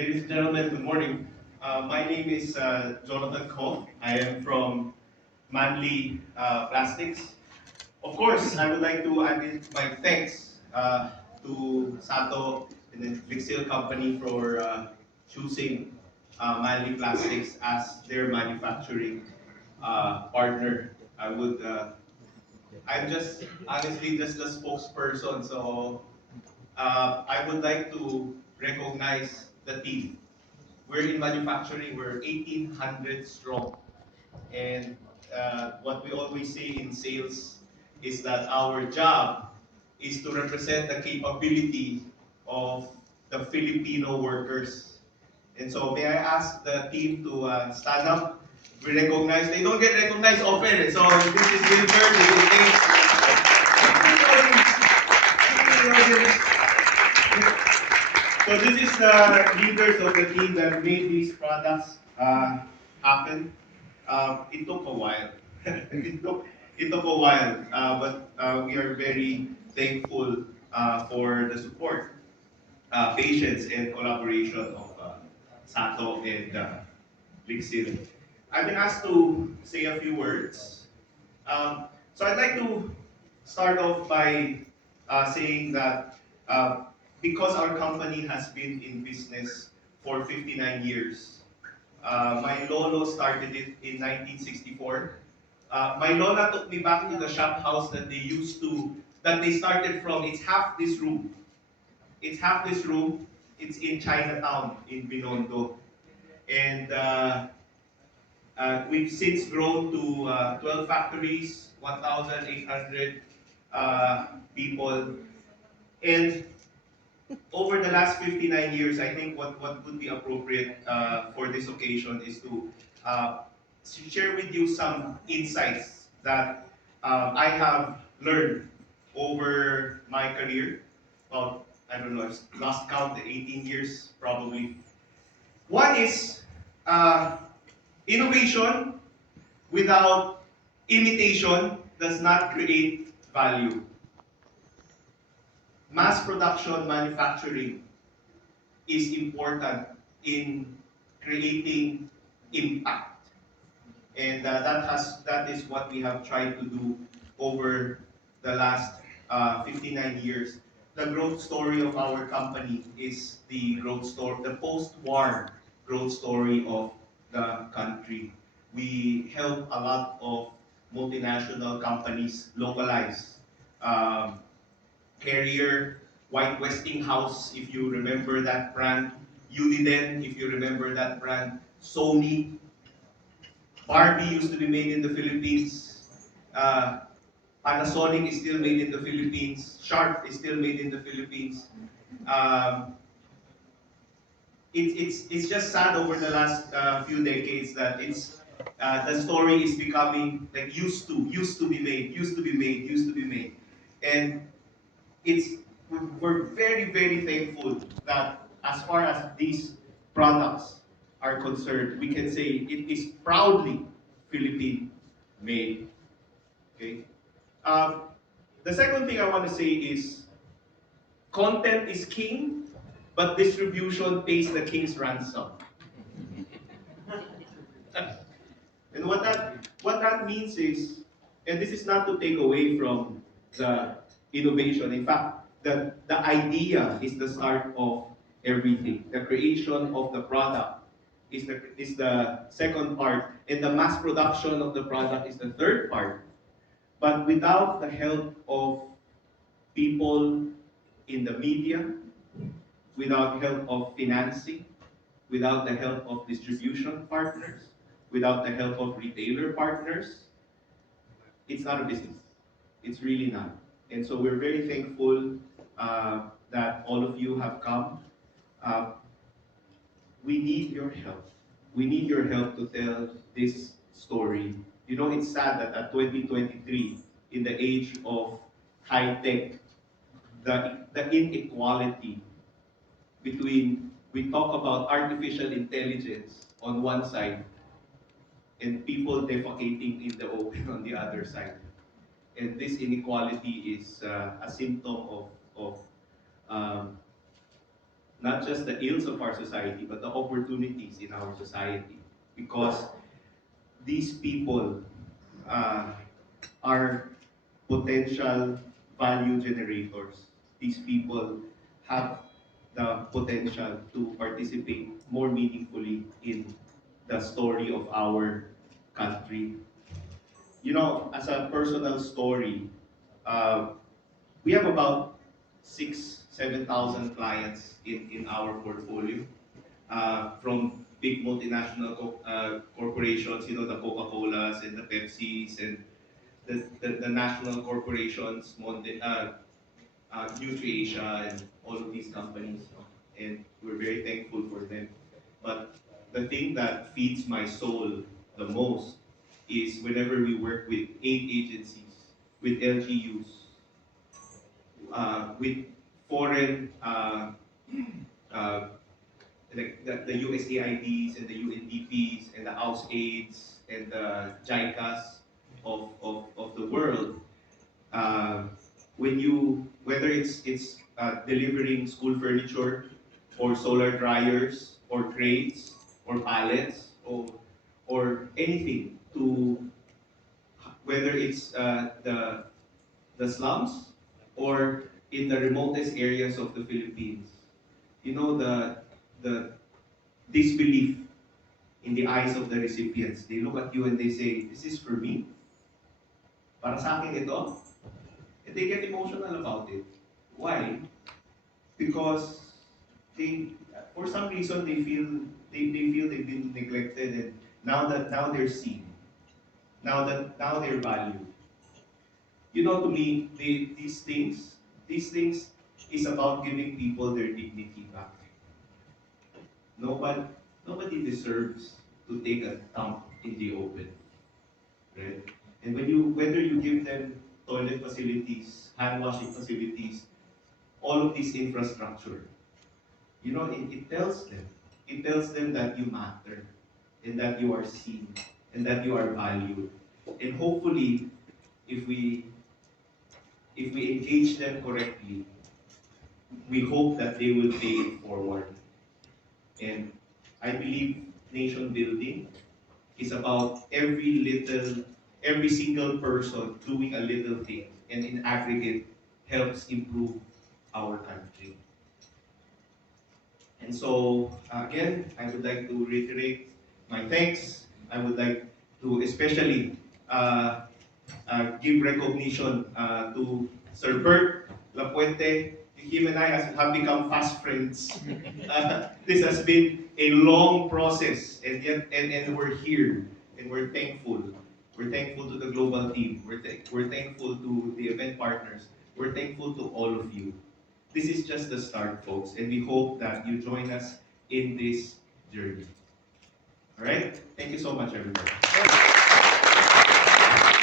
Ladies and gentlemen, good morning. My name is Jonathan Ko. I am from Manly Plastics. Of course, I would like to add in my thanks to SATO and the LIXIL company for choosing Manly Plastics as their manufacturing partner. I'm just honestly just the spokesperson, so I would like to recognize the team. We're in manufacturing, we're 1,800 strong. And what we always say in sales is that our job is to represent the capability of the Filipino workers. And so may I ask the team to stand up? We recognize, they don't get recognized often. So this is Gilbert, this is Ace. So this is the leaders of the team that made these products happen. It took a while. It took a while, but we are very thankful for the support, patience, and collaboration of Sato and LIXIL. I've been asked to say a few words. So I'd like to start off by saying that because our company has been in business for 59 years, my lolo started it in 1964. My lola took me back to the shop house that they started from. It's half this room. It's half this room. It's in Chinatown in Binondo. And we've since grown to 12 factories, 1,800 people. And over the last 59 years, I think what would be appropriate for this occasion is to share with you some insights that I have learned over my career. Well, I don't know, I've lost count, 18 years probably. One is innovation without imitation does not create value. Mass production manufacturing is important in creating impact. And that is what we have tried to do over the last 59 years. The growth story of our company is the growth story, the post-war growth story of the country. We help a lot of multinational companies localize. Carrier, White Westinghouse, if you remember that brand. Uniden, if you remember that brand. Sony. Barbie used to be made in the Philippines. Panasonic is still made in the Philippines. Sharp is still made in the Philippines. Um, it's just sad over the last few decades that the story is becoming like used to be made, used to be made. And it's we're very very thankful that as far as these products are concerned, we can say it is proudly Philippine made. Okay. Um, the second thing I want to say is content is king, but distribution pays the king's ransom. And what that means is, and this is not to take away from the innovation. In fact, the idea is the start of everything. The creation of the product is the second part, and the mass production of the product is the third part. But without the help of people in the media, without help of financing, without the help of distribution partners, without the help of retailer partners, it's not a business. It's really not. And so we're very thankful that all of you have come. Uh, we need your help. We need your help to tell this story. You know, it's sad that at 2023, in the age of high tech, the inequality between, we talk about artificial intelligence on one side and people defecating in the open on the other side. And this inequality is a symptom of um, not just the ills of our society, but the opportunities in our society. Because these people uh, are potential value generators. These people have the potential to participate more meaningfully in the story of our country. You know, as a personal story, uh, we have about 7,000 clients in our portfolio, from big multinational corporations, you know, the Coca-Colas and the Pepsis and the national corporations, NutriAsia and all of these companies. No? And we're very thankful for them. But the thing that feeds my soul the most is whenever we work with aid agencies, with LGUs, with foreign uh, like the USAIDs and the UNDPs and the house aids and the JICAs of the world, uh, whether it's delivering school furniture or solar dryers or crates or pallets or anything to whether it's the slums or in the remotest areas of the Philippines. You know the disbelief in the eyes of the recipients. They look at you and they say, "This is for me? Para sa akin ito?" And they get emotional about it. Why? Because they, for some reason, they feel they've been neglected, and now they're seen. Now they're valued. You know, to me, these things is about giving people their dignity back. Nobody, nobody deserves to take a dump in the open, right? And whether you give them toilet facilities, hand washing facilities, all of this infrastructure, you know, it tells them that you matter, and that you are seen, and that you are valued. And hopefully, if we if we engage them correctly, we hope that they will pay it forward. And I believe nation building is about every single person doing a little thing, and in aggregate helps improve our country. And so, again, I would like to reiterate my thanks. I would like to especially give recognition to Sir Bert Lapuente. Him and I have become fast friends. This has been a long process, and yet and we're here, and we're thankful. We're thankful to the global team. We're thankful to the event partners. We're thankful to all of you. This is just the start, folks, and we hope that you join us in this journey. All right? Thank you so much, everybody.